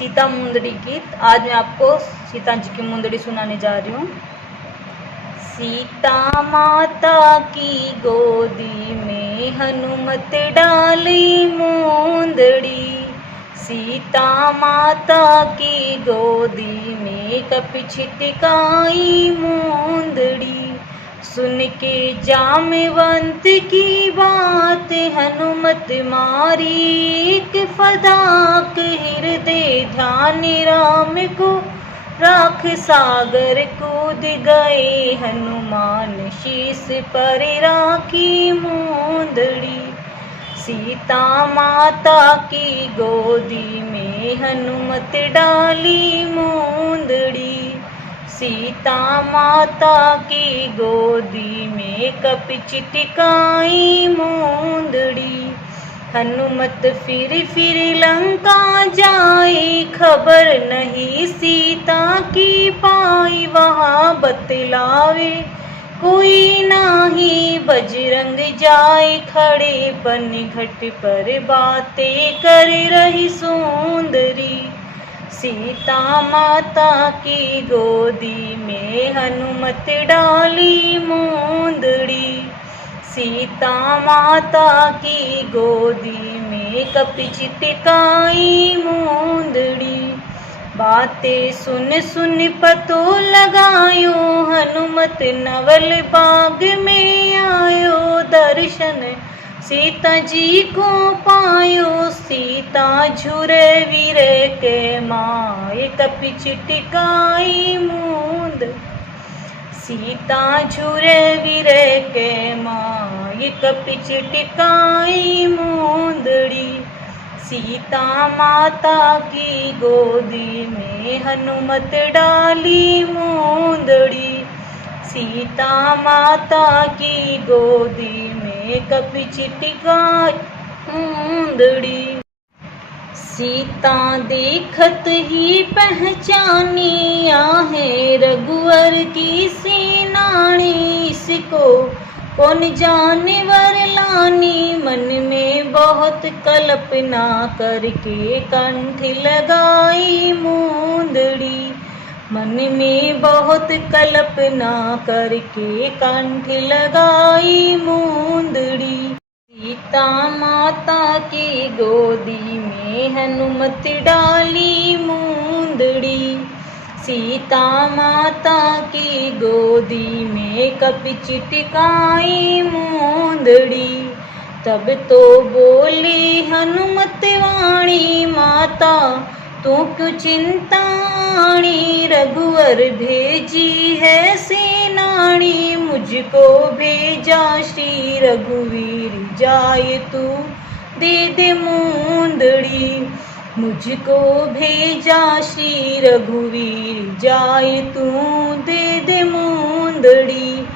सीता मुंदड़ी गीत। आज मैं आपको सीता जी की मुंदड़ी सुनाने जा रही हूँ। सीता माता की गोदी में हनुमत डाली मुंदड़ी, सीता माता की गोदी में कपि छिटकाई मुंदड़ी। सुन के जामवंत की बात हनुमत मारी, एक फदाक हृदय ध्यान राम को राख सागर कूद गए हनुमान, शीस पर राखी मुंदड़ी। सीता माता की गोदी में हनुमत डाली मुंदड़ी, सीता माता की गोदी में कपि छिटकाई मुंदड़ी। हनुमत फिर लंका जाए, खबर नहीं सीता की पाई, वहाँ बतलावे कोई नाही। बजरंग जाए खड़े पन घट पर, बातें कर रही सुंदरी। सीता माता की गोदी में हनुमत डाली मुंदड़ी, सीता माता की गोदी में कपि छिटकाई मुंदड़ी। बातें सुन सुन पतो लगायो, हनुमत नवल बाग में आयो। दर्शन सीता जी को पायो, सीता झुरे वीरे के माए कपि छिटकाई मुंद। सीता झुरे वीरे के माए कपि छिटकाई मुंदड़ी। सीता माता की गोदी में हनुमत डाली मुंदड़ी, सीता माता की गोदी में कपि छिटकाई मुंदड़ी। सीता देखत ही पहचानी, आहे रघुवर की सेनानी। इसको कौन जानवर लानी, मन में बहुत कल्पना करके कंठ लगाई मुंदड़ी। मन में बहुत कल्पना करके कंठ लगाई मुंदड़ी। सीता माता की गोदी में हनुमत डाली मुंदड़ी, सीता माता की गोदी में कपि छिटकाई मुंदड़ी। तब तो बोली हनुमत वाणी, माता तू क्यों चिंताणी। रघुवर भेजी है सेनानी, मुझको भेजा श्री रघुवीर। जाए तू दे दे मुंदड़ी, मुझको भेजा श्री रघुवीर। जाए तू दे दे मुंदड़ी।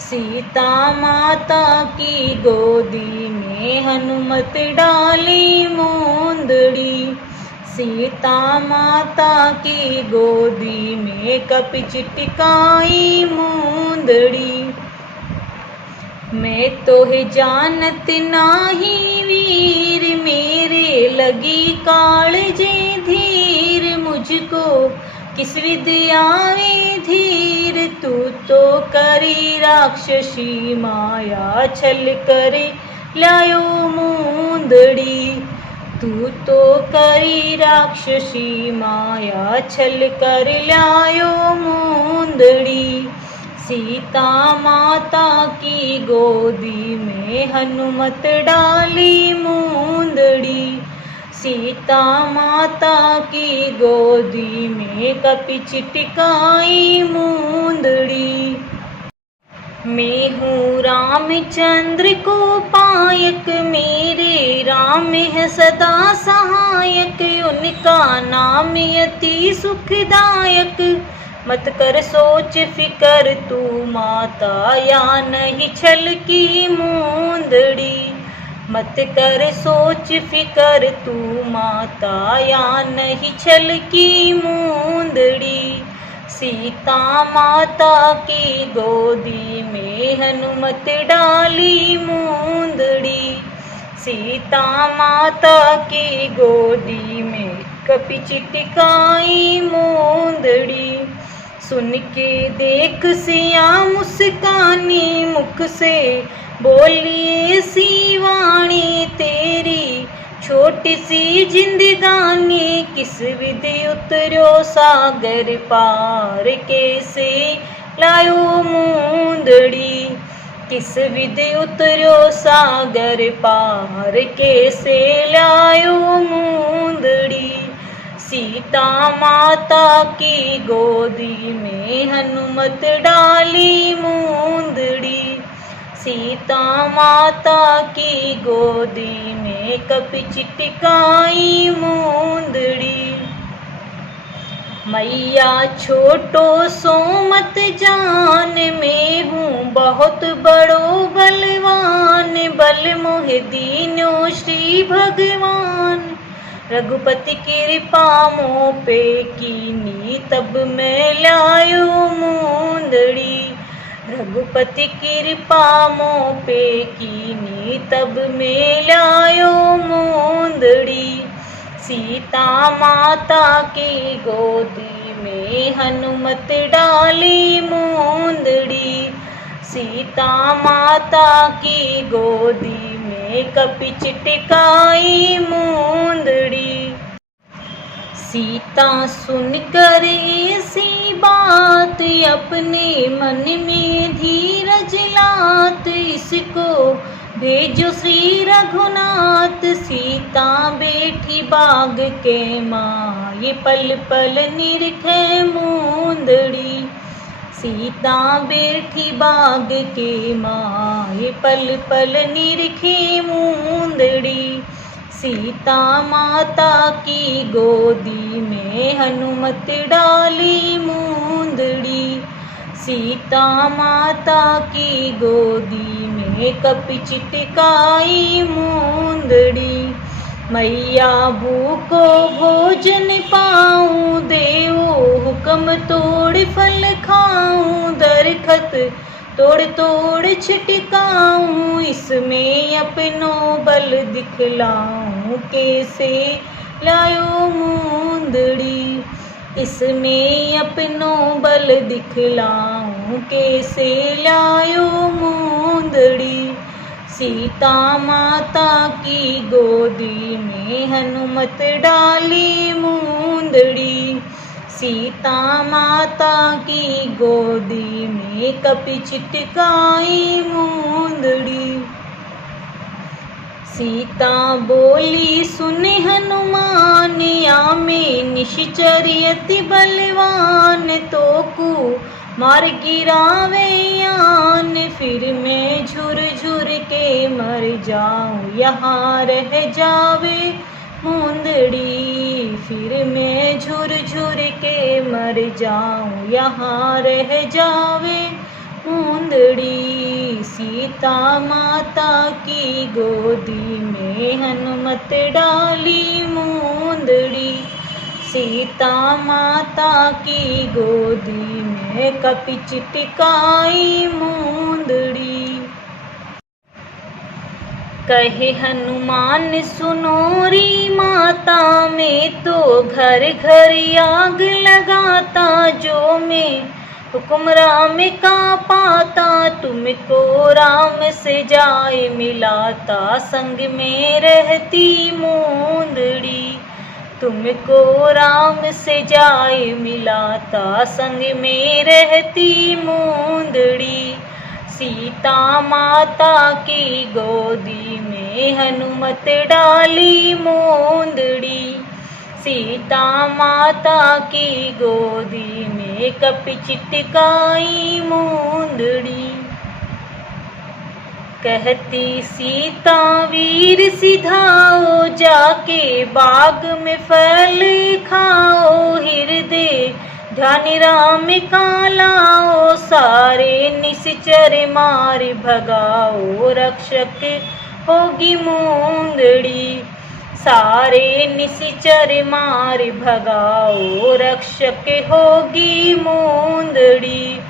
सीता माता की गोदी में हनुमत डाली मुंदड़ी, सीता माता की गोदी में कपि छिटकाई मुंदड़ी। मैं तो है जानत नाही वीर, मेरे लगी कालजे धीर। मुझको किस विद्या आवे धीर, तू तो करी राक्षसी माया। छल करे लायो मुंदड़ी, तू तो करी राक्षसी माया। छल कर लायो मुंदड़ी। सीता माता की गोदी में हनुमत डाली मुंदड़ी, सीता माता की गोदी में कपि छिटकाई मुंदड़ी। मैं हूँ रामचंद्र को पायक, मेरे राम है सदा सहायक। उनका नाम अति सुखदायक, मत कर सोच फिकर तू माता, या नहीं छल की मुंदड़ी। मत कर सोच फिकर तू माता, या नहीं छल की मुंदड़ी। सीता माता की गोदी में हनुमत डाली मुंदड़ी, सीता माता की गोदी में कपि चिटकाई मूंदड़ी। सुन के देख सिया मुस्कानी मुख से बोलिए सी वाणी तेरी, छोटी सी जिंदगानी किस विधि उतरो सागर पार, कैसे लायो मूंदड़ी। किस विधि उतरो सागर पार, कैसे लायो मूंदड़ी। सीता माता की गोदी में हनुमत डाली मूंदड़ी। सीता माता की गोदी में कपि चिटकाई मूंदड़ी। मैया छोटो सो मत जान, मैं हूँ बहुत बड़ो बलवान, बल मोह दीनो श्री भगवान। रघुपति कृपा मोह पे कीनी, तब मैं लायो मूंदड़ी। रघुपति कृपा मोह पे कीनी, तब मैं लायो मूंदड़ी। सीता माता की गोदी में हनुमत डाली मूंदड़ी। सीता माता की गोदी में कपि चिटकाई मूंदड़ी। सीता सुनकर ऐसी बात, अपने मन में धीरज लात, इसको भेजो श्री रघुनाथ। सीता बैठी बाग के माए, पल पल निरखे मूंदड़ी। सीता बैठी बाग के माए, पल पल निरखे मूंदड़ी। सीता माता की गोदी में हनुमत डाली मूंदड़ी। सीता माता की गोदी में कपि चिटकाई मूंदड़ी। मैया भूको भोजन पाऊं, देवो हुक्म तोड़ फल खाऊं, दरखत तोड़ तोड़ छिटकाऊं, इसमें अपनो बल दिखलाऊं, कैसे लायो मूंदड़ी। इसमें अपनो बल दिखलाऊं, कैसे लायो मूंदड़ी। सीता माता की गोदी में हनुमत डाली मूंदड़ी। सीता माता की गोदी में कपि चिटकाई मूंदड़ी। सीता बोली सुने हनुमान, या में निश्चर अति बलवान, तो को मार गिरावे यान, फिर मैं झुर झुर के मर जाऊं, यहाँ रह जावे मूंदड़ी। फिर मैं झुर झुर के मर जाऊं, यहाँ रह जावे मूंदड़ी। सीता माता की गोदी में हनुमत डाली मूंदड़ी। सीता माता की गोदी में कपि चिटकाई मूंदड़ी। कहे हनुमान सुनो री माता, में तो घर घर आग लगाता, जो मैं हुक्म राम का पाता, तुमको राम से जाए मिलाता, संग में रहती मूंदड़ी। तुमको राम से जाए मिलाता, संग में रहती मूंदड़ी। सीता माता की गोदी में हनुमत डाली मूंदड़ी। सीता माता की गोदी में कपि चिटकाई मूंदड़ी। कहती सीता वीर सिधाओ, जाके बाग में फल खाओ, हृदय ध्यान राम का लाओ, सारे निश्चर मार भगाओ, रक्षक होगी मूंदड़ी। सारे निश्चर मार भगाओ, रक्षक होगी मूंदड़ी।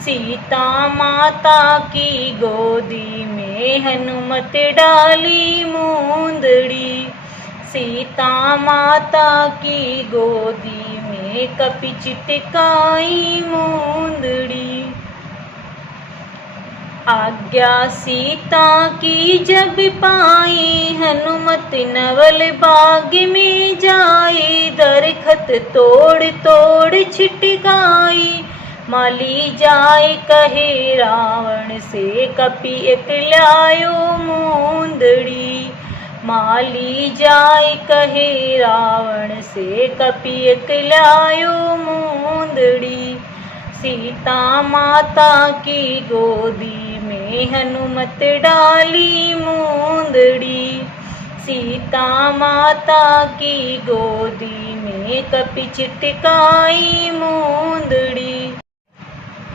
सीता माता की गोदी में हनुमत डाली मूंदड़ी। सीता माता की गोदी में कपि चिटकाई मूंदड़ी। आज्ञा सीता की जब पाई हनुमत नवल बाग में जाई। दरखत तोड़ तोड़ छिटकाई माली जाए कहे रावण से कपि एकलायो मूंदड़ी। माली जाए कहे रावण से कपि एकलायो मूंदड़ी। सीता माता की गोदी में हनुमत डाली मूंदड़ी। सीता माता की गोदी में कपि चिटकाई मूंदड़ी।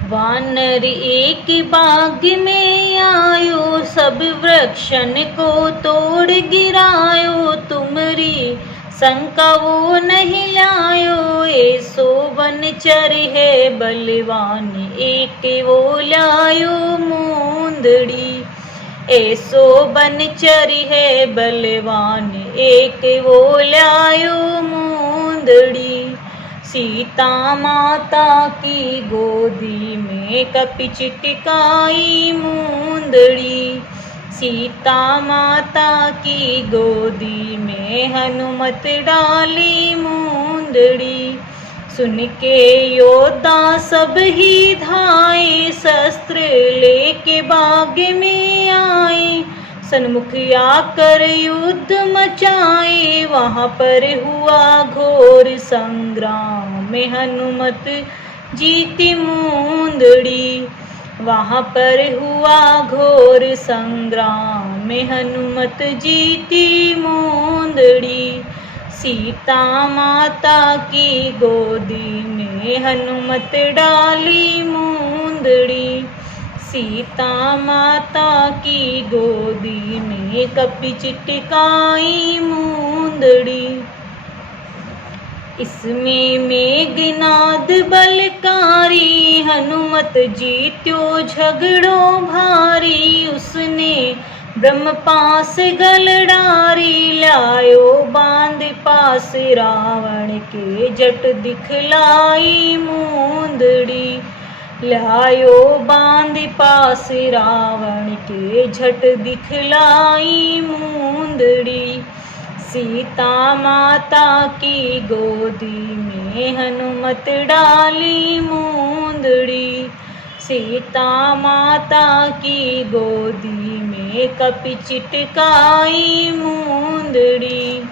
वानर एक बाग में आयो सब वृक्षन को तोड़ गिरायो। तुमरी शंका वो नहीं लायो ऐसो वनचर है बलवान एक वो लायो मूंदड़ी। ऐसो वनचर है बलवान एक वो लायो मूंदड़ी। सीता माता की गोदी में कपि चिटकाई मूंदड़ी। सीता माता की गोदी में हनुमत डाली मूंदड़ी। सुन के योद्धा सब ही धाए शस्त्र लेके बाग में आए। सन्मुख आकर युद्ध मचाए वहाँ पर हुआ घोर संग्राम में हनुमत जीती मूंदड़ी। वहाँ पर हुआ घोर संग्राम में हनुमत जीती मूंदड़ी। सीता माता की गोदी में हनुमत डाली मूंदड़ी। सीता माता की गोदी में कपि चिटकाई मूंदड़ी। इसमें मेघनाद बलकारी हनुमत जीत्यो झगड़ो भारी। उसने ब्रह्म पास गल डारी लायो बांध पास रावण के जट दिखलाई मूंदड़ी। लायो बांध पास रावण के झट दिखलाई मूंदड़ी। सीता माता की गोदी में हनुमत डाली मूंदड़ी। सीता माता की गोदी में कपि चिटकाई मूंदड़ी।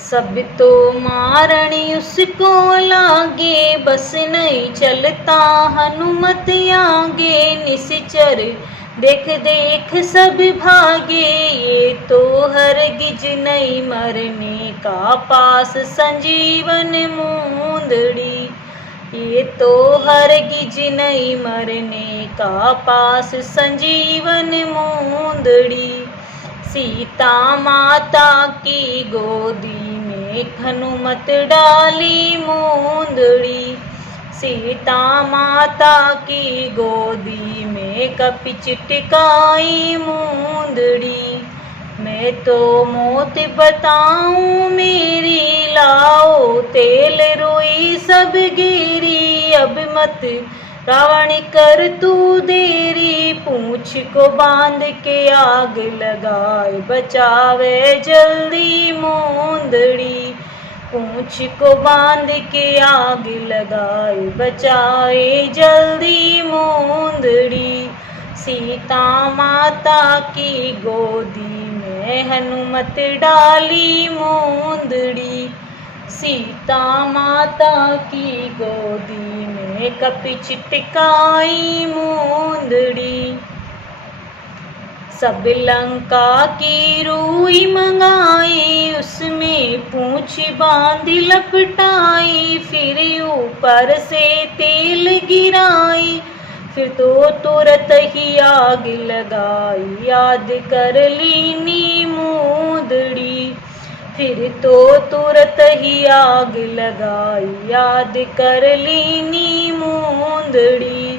सब तो मारण उसको लागे बस नहीं चलता हनुमत आगे। निश्चर देख देख सब भागे ये तो हरगिज नहीं मरने का पास संजीवन मूंदड़ी। ये तो हरगिज नहीं मरने का पास संजीवन मूंदड़ी। सीता माता की गोदी में हनुमत डाली मूंदड़ी। सीता माता की गोदी में कपि चिटकाई मूंदड़ी। मैं तो मौत बताऊं मेरी लाओ तेल रोई सब गिरी। अब मत रावण कर तू देरी पूंछ को बांध के आग लगाए बचावे जल्दी मूंदड़ी। पूंछ को बांध के आग लगाए बचाए जल्दी मूंदड़ी। सीता माता की गोदी में हनुमत डाली मूंदड़ी। सीता माता की गोदी में कपि चिटकाई मूंदड़ी। सब लंका की रूई मंगाई उसमें पूंछ बांध लपटाई। फिर ऊपर से तेल गिराई फिर तो तुरंत ही आग लगाई। याद कर लीनी मूंदड़ी। फिर तो तुरंत ही आग लगाई याद कर लीनी मूंदड़ी।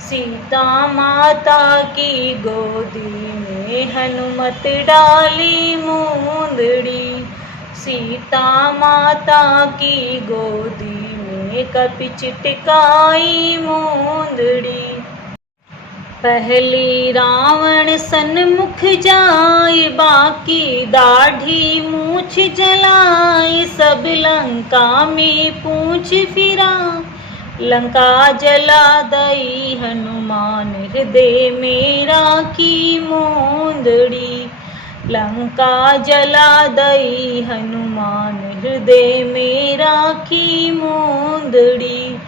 सीता माता की गोदी में हनुमत डाली मूंदड़ी। सीता माता की गोदी में कपि चिटकाई मूंदड़ी। पहली रावण सन्मुख जाए, बाकी दाढ़ी मूछ जलाए, सब लंका में पूछ फिरा, लंका जला दई हनुमान हृदय में राखी मूंदड़ी। लंका जला दई हनुमान हृदय में राखी मूंदड़ी।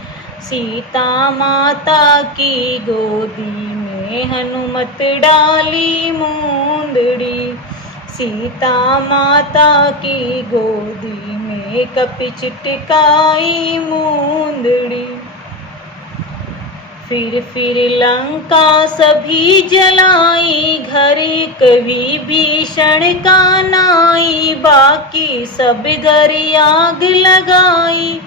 सीता माता की गोदी में हनुमत डाली मूंदड़ी। सीता माता की गोदी में कपि चिटकाई मूंदड़ी। फिर लंका सभी जलाई, घर कवि भीषण का नाई, बाकी सब घर आग लगाई,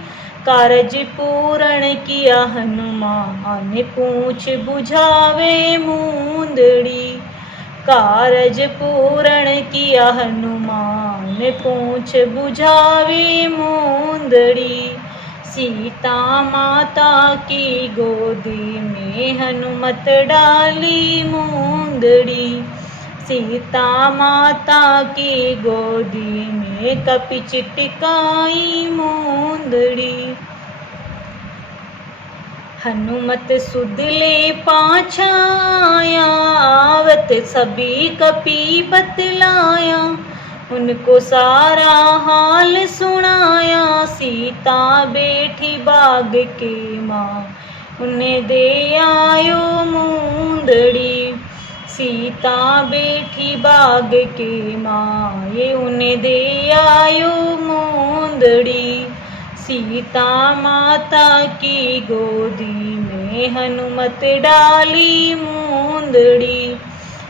कारज पूर्ण किया हनुमान पूछ बुझावे मूंदड़ी। कारज पूर्ण किया हनुमान पूछ बुझावे मूंदड़ी। सीता माता की गोदी में हनुमत डाली मूंदड़ी। सीता माता की गोदी में कपि चिटकाई मूंदड़ी। हनुमत सुध ले पाछा आया, आवत सभी कपि बतलाया, उनको सारा हाल सुनाया, सीता बैठी बाग के माँ उन्हें दे आयो मूंदड़ी। सीता बैठी बाग के माँ ये उन्हें दे आयो मूंदड़ी। सीता माता की गोदी में हनुमत डाली मूंदड़ी।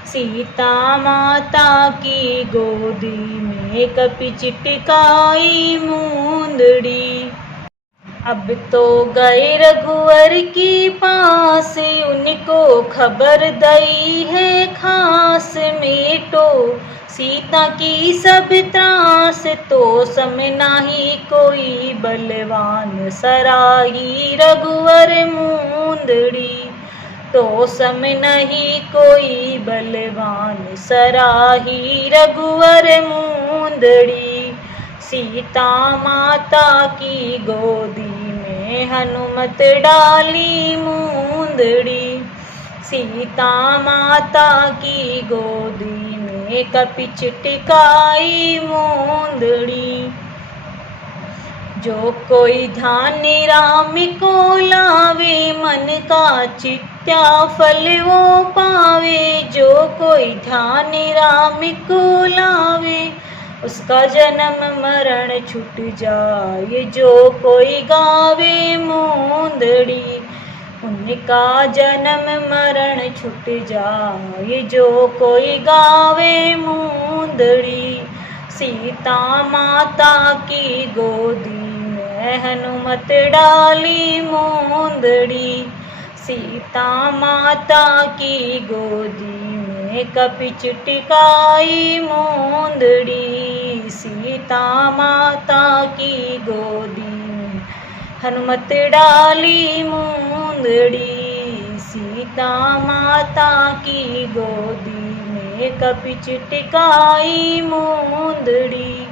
सीता माता की गोदी में कपि चिटकाई मूंदड़ी। अब तो गए रघुवर की पास, उनको खबर दई है खास, मेटो सीता की सब त्रास, तो सम नाही कोई बलवान, सराही रघुवर मूंदड़ी। तो सम नहीं कोई बलवान, सराही रघुवर मूंदड़ी। सीता माता की गोदी में हनुमत डाली मूंदड़ी। सीता माता की गोदी में कपि चिटकाई मूंदड़ी। जो कोई ध्यान राम को लावे, मन का चित्या फल वो पावे। जो कोई ध्यान राम को लावे, उसका जन्म मरण छूट जाए। जो कोई गावे मूंदड़ी, उनका जन्म मरण छूट जाए। जो कोई गावे मूंदड़ी। सीता माता की गोदी में हनुमत डाली मूंदड़ी। सीता माता की गोदी में कपि चिटकाई मूंदड़ी। सीता माता की गोदी में हनुमत डाली मूंदड़ी। सीता माता की गोदी में कपि चिटकाई मूंदड़ी।